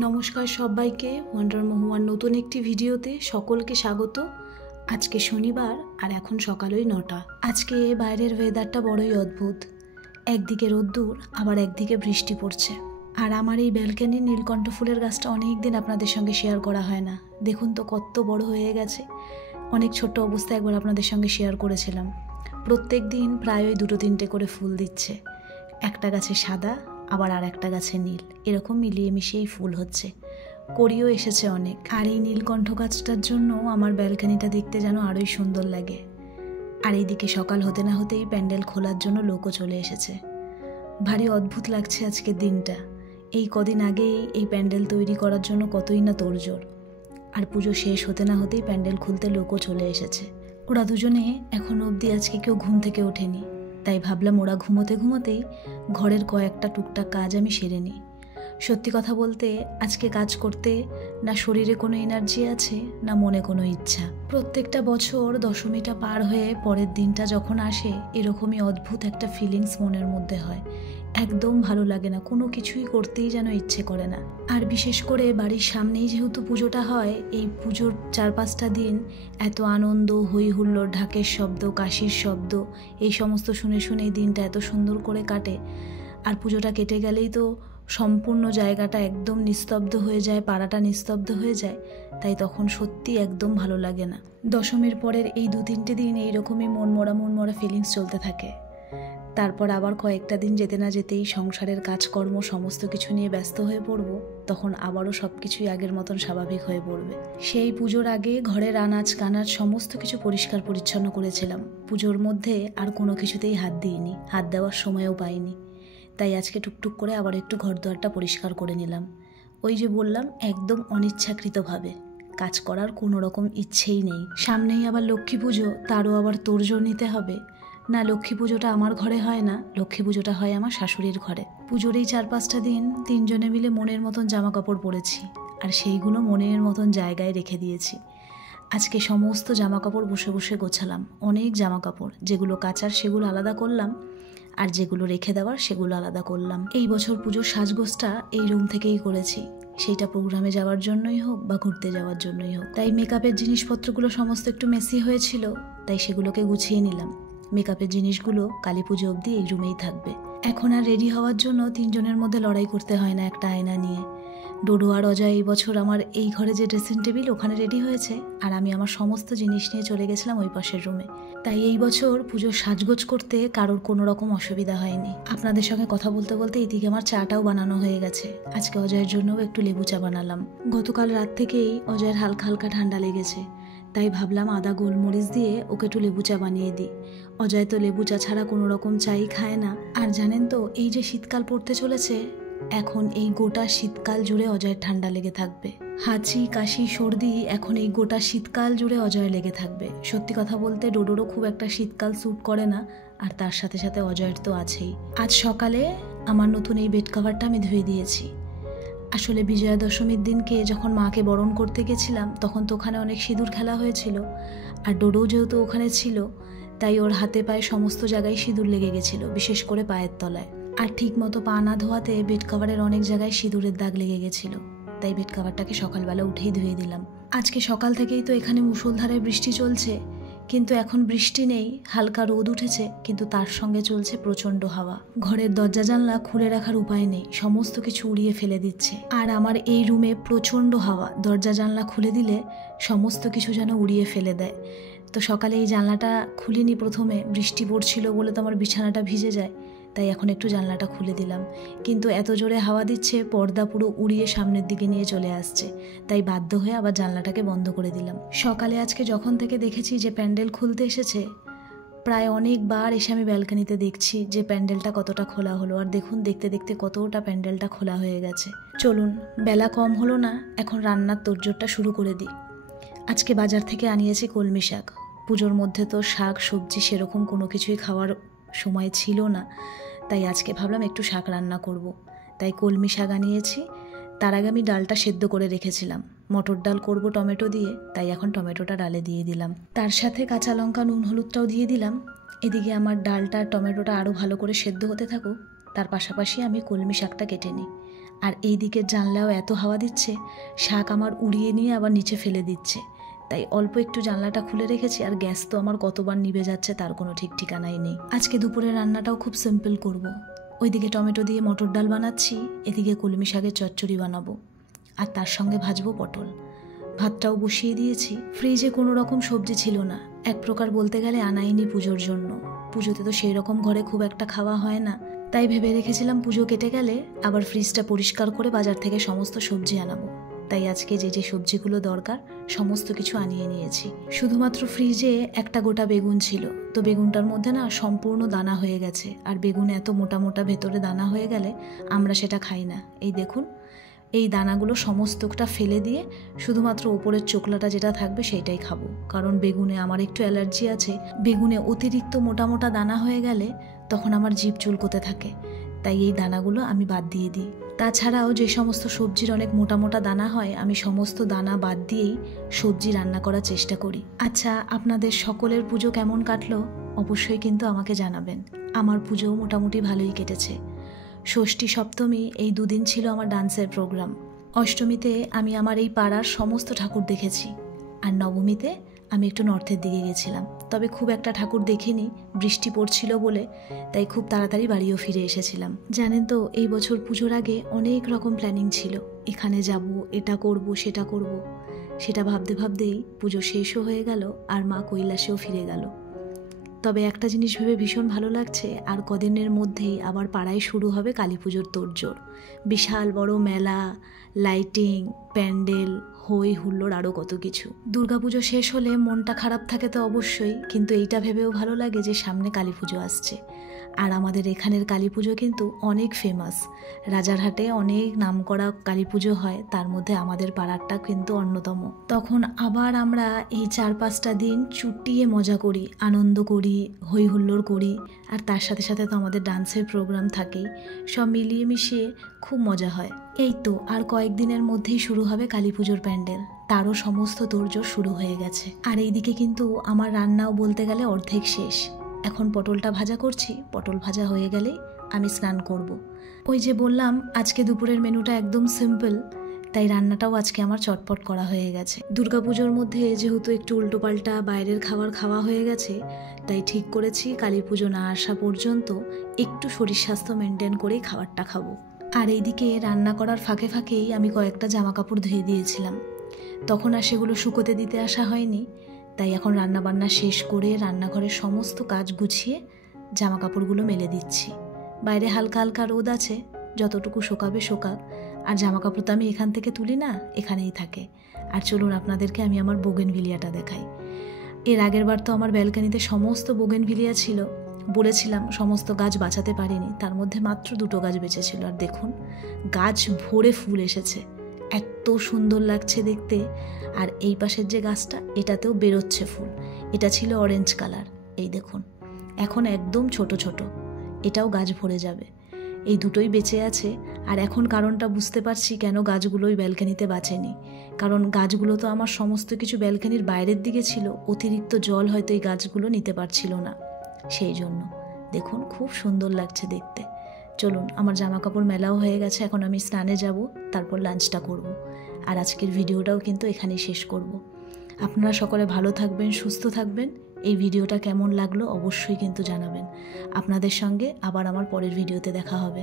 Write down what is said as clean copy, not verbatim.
নমস্কার সবাইকে, ওয়ান্ডার মহুয়ার নতুন একটি ভিডিওতে সকলকে স্বাগত। আজকে শনিবার আর এখন সকাল 9টা। আজকে বাইরের ওয়েদারটা বড়ই অদ্ভুত, একদিকে রোদ্দুর আবার একদিকে বৃষ্টি পড়ছে। আর আমার এই ব্যালকনির নীলকণ্ঠ ফুলের গাছটা অনেক দিন আপনাদের সঙ্গে শেয়ার করা হয় না। দেখুন তো কত বড় হয়ে গেছে। অনেক ছোট্ট অবস্থায় একবার আপনাদের সঙ্গে শেয়ার করেছিলাম। প্রত্যেক দিন প্রায় 2-3টে করে ফুল দিচ্ছে। একটা গাছে সাদা, আবার আর একটা গাছে নীল, এরকম মিলিয়ে মিশিয়েই ফুল হচ্ছে। কড়িও এসেছে অনেক। আর এই নীলকণ্ঠ গাছটার জন্য আমার ব্যালকনিটা দেখতে যেন আরোই সুন্দর লাগে। আর এইদিকে সকাল হতে না হতেই প্যান্ডেল খোলার জন্য লোকও চলে এসেছে। ভারী অদ্ভুত লাগছে আজকের দিনটা। এই কদিন আগেই এই প্যান্ডেল তৈরি করার জন্য কতই না তোড়জোড়, আর পুজো শেষ হতে না হতেই প্যান্ডেল খুলতে লোকও চলে এসেছে। ওরা দুজনে এখনো অবধি আজকে কেউ ঘুম থেকে ওঠেনি, তাই ভাবলাম ওরা ঘুমোতে ঘুমোতেই ঘরের কয়েকটা টুকটাক কাজ আমি সেরে নিই। সত্যি কথা বলতে আজকে কাজ করতে না শরীরে কোনো এনার্জি আছে, না মনে কোনো ইচ্ছা। প্রত্যেকটা বছর দশমীটা পার হয়ে পরের দিনটা যখন আসে, এরকমই অদ্ভুত একটা ফিলিংস মনের মধ্যে হয়। একদম ভালো লাগে না, কোনো কিছুই করতেই যেন ইচ্ছে করে না। আর বিশেষ করে বাড়ির সামনেই যেহেতু পুজোটা হয়, এই পুজোর 4-5টা দিন এত আনন্দ, হই হুল্লোড়, ঢাকের শব্দ, কাশির শব্দ, এই সমস্ত শুনে শুনে এই দিনটা এত সুন্দর করে কাটে। আর পুজোটা কেটে গেলেই তো সম্পূর্ণ জায়গাটা একদম নিস্তব্ধ হয়ে যায়, পাড়াটা নিস্তব্ধ হয়ে যায়। তাই তখন সত্যি একদম ভালো লাগে না। দশমীর পরের এই 2-3টে দিন এইরকমই মন মরা ফিলিংস চলতে থাকে। তারপর আবার কয়েকটা দিন যেতে না যেতেই সংসারের কাজকর্ম সমস্ত কিছু নিয়ে ব্যস্ত হয়ে পড়ব। তখন আবারও সব কিছুই আগের মতন স্বাভাবিক হয়ে পড়বে। সেই পুজোর আগে ঘরের আনাজ কানাজ সমস্ত কিছু পরিষ্কার পরিচ্ছন্ন করেছিলাম। পুজোর মধ্যে আর কোনো কিছুতেই হাত দিইনি, হাত দেওয়ার সময়ও পাইনি। তাই আজকে টুকটুক করে আবার একটু ঘরদোয়ারটা পরিষ্কার করে নিলাম। ওই যে বললাম, একদম অনিচ্ছাকৃতভাবে, কাজ করার কোনো রকম ইচ্ছেই নেই। সামনেই আবার লক্ষ্মী পুজো, তারও আবার তোড়জোড় নিতে হবে। না, লক্ষ্মী পুজোটা আমার ঘরে হয় না, লক্ষ্মী পুজোটা হয় আমার শাশুড়ির ঘরে। পুজোর এই 4-5টা দিন 3জনে মিলে মনের মতন জামা কাপড় পরেছি, আর সেইগুলো মনের মতন জায়গায় রেখে দিয়েছি। আজকে সমস্ত জামা কাপড় বসে বসে গোছালাম। অনেক জামা কাপড়, যেগুলো কাচার সেগুলো আলাদা করলাম, আর যেগুলো রেখে দেওয়ার সেগুলো আলাদা করলাম। এই বছর পুজোর সাজগোজটা এই রুম থেকেই করেছি, সেইটা প্রোগ্রামে যাওয়ার জন্যই হোক বা ঘুরতে যাওয়ার জন্যই হোক। তাই মেকআপের জিনিসপত্রগুলো সমস্ত একটু মেসি হয়েছিল, তাই সেগুলোকে গুছিয়ে নিলাম। মেকআপের জিনিসগুলো কালী পুজো অবধি এই রুমেই থাকবে। এখন আর রেডি হওয়ার জন্য 3জনের মধ্যে লড়াই করতে হয় না একটা আয়না নিয়ে। ডোডো আর অজয় এই বছর আমার এই ঘরে যে ড্রেসিং টেবিল, ওখানে রেডি হয়েছে, আর আমি আমার সমস্ত জিনিস নিয়ে চলে গেছিলাম ওই পাশের রুমে। তাই এই বছর পুজোর সাজগোজ করতে কারোর কোনো রকম অসুবিধা হয়নি। আপনাদের সঙ্গে কথা বলতে বলতে এইদিকে আমার চাটাও বানানো হয়ে গেছে। আজকে অজয়ের জন্যও একটু লেবু চা বানালাম। গতকাল রাত থেকেই অজয়ের হালকা হালকা ঠান্ডা লেগেছে, তাই ভাবলাম আদা গোলমরিচ দিয়ে ওকে একটু লেবু চা বানিয়ে দিই। অজয় তো লেবু চা ছাড়া কোনো রকম চাই খায় না। আর জানেন তো, এই যে শীতকাল পড়তে চলেছে, এখন এই গোটা শীতকাল জুড়ে অজয়ের ঠান্ডা লেগে থাকবে। হাঁচি কাশি সর্দি এখন এই গোটা শীতকাল জুড়ে অজয় লেগে থাকবে। সত্যি কথা বলতে ডোডোরও খুব একটা শীতকাল স্যুট করে না, আর তার সাথে সাথে অজয়ের তো আছেই। আজ সকালে আমার নতুন এই বেড কভারটা আমি ধুয়ে দিয়েছি। আসলে বিজয়া দশমীর দিনকে যখন মাকে বরণ করতে গেছিলাম, তখন তো ওখানে অনেক সিঁদুর খেলা হয়েছিল, আর ডোডো যেহেতু ওখানে ছিল, তাই ওর হাতে পায়ে সমস্ত জায়গায় সিঁদুর লেগে গেছিল, বিশেষ করে পায়ের তলায়। আর ঠিক মতো পা না ধোয়াতে বেড কভারের অনেক জায়গায় সিঁদুরের দাগ লেগে গেছিল। তাই বেড কভারটাকে সকালবেলা উঠেই ধুয়ে দিলাম। আজকে সকাল থেকেই তো এখানে মুষলধারে বৃষ্টি চলছে, কিন্তু এখন বৃষ্টি নেই, হালকা রোদ উঠেছে, কিন্তু তার সঙ্গে চলছে প্রচণ্ড হাওয়া। ঘরের দরজা জানলা খুলে রাখার উপায় নেই, সমস্ত কিছু উড়িয়ে ফেলে দিচ্ছে। আর আমার এই রুমে প্রচণ্ড হাওয়া, দরজা জানলা খুলে দিলে সমস্ত কিছু যেন উড়িয়ে ফেলে দেয়। তো সকালে এই জানলাটা খুলিনি, প্রথমে বৃষ্টি পড়ছিল বলে তো আমার বিছানাটা ভিজে যায়, তাই এখন একটু জানলাটা খুলে দিলাম। কিন্তু এত জোরে হাওয়া দিচ্ছে, পর্দা পুরো উড়িয়ে সামনের দিকে নিয়ে চলে আসছে, তাই বাধ্য হয়ে আবার জানলাটাকে বন্ধ করে দিলাম। সকালে আজকে যখন থেকে দেখেছি যে প্যান্ডেল খুলতে এসেছে, প্রায় অনেকবার এসে আমি ব্যালকনিতে দেখছি যে প্যান্ডেলটা কতটা খোলা হলো। আর দেখুন, দেখতে দেখতে কতটা প্যান্ডেলটা খোলা হয়ে গেছে। চলুন, বেলা কম হলো না, এখন রান্নার তোড়জোড়টা শুরু করে দিই। আজকে বাজার থেকে আনিয়েছি কলমি শাক। পুজোর মধ্যে তো শাক সবজি সেরকম কোনো কিছুই খাওয়ার সময় ছিল না, তাই আজকে ভাবলাম একটু শাক রান্না করব। তাই কলমি শাক আনিয়েছি। তার আগে আমি ডালটা সেদ্ধ করে রেখেছিলাম, মটর ডাল করব টমেটো দিয়ে, তাই এখন টমেটোটা ডালে দিয়ে দিলাম। তার সাথে কাঁচা লঙ্কা, নুন, হলুদটাও দিয়ে দিলাম। এদিকে আমার ডালটা টমেটোটা আরও ভালো করে সেদ্ধ হতে থাকুক, তার পাশাপাশি আমি কলমি শাকটা কেটে নিই। আর এই দিকের জানলাও এত হাওয়া দিচ্ছে, শাক আমার উড়িয়ে নিয়ে আবার নিচে ফেলে দিচ্ছে। তাই অল্প একটু জানলাটা খুলে রেখেছি। আর গ্যাস তো আমার কতবার নিভে যাচ্ছে তার কোনো ঠিক ঠিকানাই নেই। আজকে দুপুরে রান্নাটাও খুব সিম্পল করব। ওইদিকে টমেটো দিয়ে মটর ডাল বানাচ্ছি, এদিকে কলমি শাকের চচ্চড়ি বানাবো, আর তার সঙ্গে ভাজবো পটল। ভাতটাও বসিয়ে দিয়েছি। ফ্রিজে কোনো রকম সবজি ছিল না, এক প্রকার বলতে গেলে আনাইনি পুজোর জন্য। পুজোতে তো সেই রকম ঘরে খুব একটা খাওয়া হয় না, তাই ভেবে রেখেছিলাম পুজো কেটে গেলে আবার ফ্রিজটা পরিষ্কার করে বাজার থেকে সমস্ত সবজি আনাবো। তাই আজকে যে যে সবজিগুলো দরকার সমস্ত কিছু আনিয়ে নিয়েছি। শুধুমাত্র ফ্রিজে একটা গোটা বেগুন ছিল, তো বেগুনটার মধ্যে না সম্পূর্ণ দানা হয়ে গেছে। আর বেগুন এত মোটা মোটা ভেতরে দানা হয়ে গেলে আমরা সেটা খাই না। এই দেখুন, এই দানাগুলো সমস্তটা ফেলে দিয়ে শুধুমাত্র ওপরের চোকলাটা যেটা থাকবে সেইটাই খাবো। কারণ বেগুনে আমার একটু অ্যালার্জি আছে। বেগুনে অতিরিক্ত মোটা মোটা দানা হয়ে গেলে তখন আমার জিভ চুলকোতে থাকে, তাই এই দানাগুলো আমি বাদ দিয়ে দিই। তাছাড়াও যে সমস্ত সবজির অনেক মোটা মোটা দানা হয়, আমি সমস্ত দানা বাদ দিয়েই সবজি রান্না করার চেষ্টা করি। আচ্ছা, আপনাদের সকলের পুজো কেমন কাটলো অবশ্যই কিন্তু আমাকে জানাবেন। আমার পুজো মোটামুটি ভালোই কেটেছে। ষষ্ঠী সপ্তমী এই দুদিন ছিল আমার ডান্সের প্রোগ্রাম। অষ্টমীতে আমি আমার এই পাড়ার সমস্ত ঠাকুর দেখেছি, আর নবমীতে আমি একটু নর্থের দিকে গেছিলাম। তবে খুব একটা ঠাকুর দেখিনি, বৃষ্টি পড়ছিল বলে, তাই খুব তাড়াতাড়ি বাড়িও ফিরে এসেছিলাম। জানেন তো, এই বছর পুজোর আগে অনেক রকম প্ল্যানিং ছিল, এখানে যাব, এটা করব, সেটা করব। সেটা ভাবতে ভাবতেই পুজো শেষও হয়ে গেল, আর মা কৈলাসেও ফিরে গেল। তবে একটা জিনিস ভেবে ভীষণ ভালো লাগছে, আর কদিনের মধ্যেই আবার পাড়ায় শুরু হবে কালী পুজোর তোড়জোড়। বিশাল বড় মেলা, লাইটিং, প্যান্ডেল, হই হুল্লোড়, আরও কত কিছু। দুর্গাপুজো শেষ হলে মনটা খারাপ থাকে তো অবশ্যই, কিন্তু এইটা ভেবেও ভালো লাগে যে সামনে কালী পুজো আসছে। আর আমাদের এখানের কালী পুজো কিন্তু অনেক ফেমাস। রাজারহাটে অনেক নামকরা কালী পুজো হয়, তার মধ্যে আমাদের পাড়ারটা কিন্তু অন্যতম। তখন আবার আমরা এই 4-5টা দিন চুটিয়ে মজা করি, আনন্দ করি, হই হুল্লোড় করি। আর তার সাথে সাথে তো আমাদের ডান্সের প্রোগ্রাম থাকেই। সব মিলিয়ে মিশিয়ে খুব মজা হয়। এই তো আর কয়েকদিনের মধ্যেই শুরু হবে কালী পুজোর প্যান্ডেল, তারও সমস্ত তোড়জোড় শুরু হয়ে গেছে। আর এইদিকে কিন্তু আমার রান্নাও বলতে গেলে অর্ধেক শেষ। এখন পটলটা ভাজা করছি, পটল ভাজা হয়ে গেলেই আমি স্নান করব। ওই যে বললাম আজকে দুপুরের মেনুটা একদম সিম্পল, তাই রান্নাটাও আজকে আমার চটপট করা হয়ে গেছে। দুর্গাপুজোর মধ্যে যেহেতু একটু উল্টোপাল্টা বাইরের খাবার খাওয়া হয়ে গেছে, তাই ঠিক করেছি কালী পুজো না আসা পর্যন্ত একটু শরীর স্বাস্থ্য মেনটেন করেই খাবারটা খাবো। আর এইদিকে রান্না করার ফাঁকে ফাঁকেই আমি কয়েকটা জামা কাপড় ধুয়ে দিয়েছিলাম, তখন আর সেগুলো শুকোতে দিতে আসা হয়নি। তাই এখন রান্নাবান্না শেষ করে রান্নাঘরের সমস্ত কাজ গুছিয়ে জামা কাপড়গুলো মেলে দিচ্ছি। বাইরে হালকা হালকা রোদ আছে, যতটুকু শোকাবে শোকাক। আর জামা কাপড় তো আমি এখান থেকে তুলি না, এখানেই থাকে। আর চলুন আপনাদেরকে আমি আমার বোগেনভিলিয়াটা দেখাই। এর আগের বার তো আমার ব্যালকানিতে সমস্ত বোগেনভিলিয়া ছিল, বলেছিলাম সমস্ত গাছ বাঁচাতে পারিনি, তার মধ্যে মাত্র 2টো গাছ বেঁচেছিল। আর দেখুন গাছ ভরে ফুল এসেছে, এত সুন্দর লাগছে দেখতে। আর এই পাশের যে গাছটা, এটাতেও বেরোচ্ছে ফুল। এটা ছিল অরেঞ্জ কালার, এই দেখুন এখন একদম ছোট ছোট, এটাও গাছ ভরে যাবে। এই দুটোই বেঁচে আছে। আর এখন কারণটা বুঝতে পারছি কেন গাছগুলো ওই ব্যালকানিতে বাঁচেনি। কারণ গাছগুলো তো আমার সমস্ত কিছু ব্যালকানির বাইরের দিকে ছিল, অতিরিক্ত জল হয়তো এই গাছগুলো নিতে পারছিল না, সেই জন্য। দেখুন খুব সুন্দর লাগছে দেখতে। চলুন, আমার জামা কাপড় মেলাও হয়ে গেছে, এখন আমি স্নানে যাব, তারপর লাঞ্চটা করব। আর আজকের ভিডিওটাও কিন্তু এখানেই শেষ করব। আপনারা সকলে ভালো থাকবেন, সুস্থ থাকবেন। এই ভিডিওটা কেমন লাগলো অবশ্যই কিন্তু জানাবেন। আপনাদের সঙ্গে আবার আমার পরের ভিডিওতে দেখা হবে।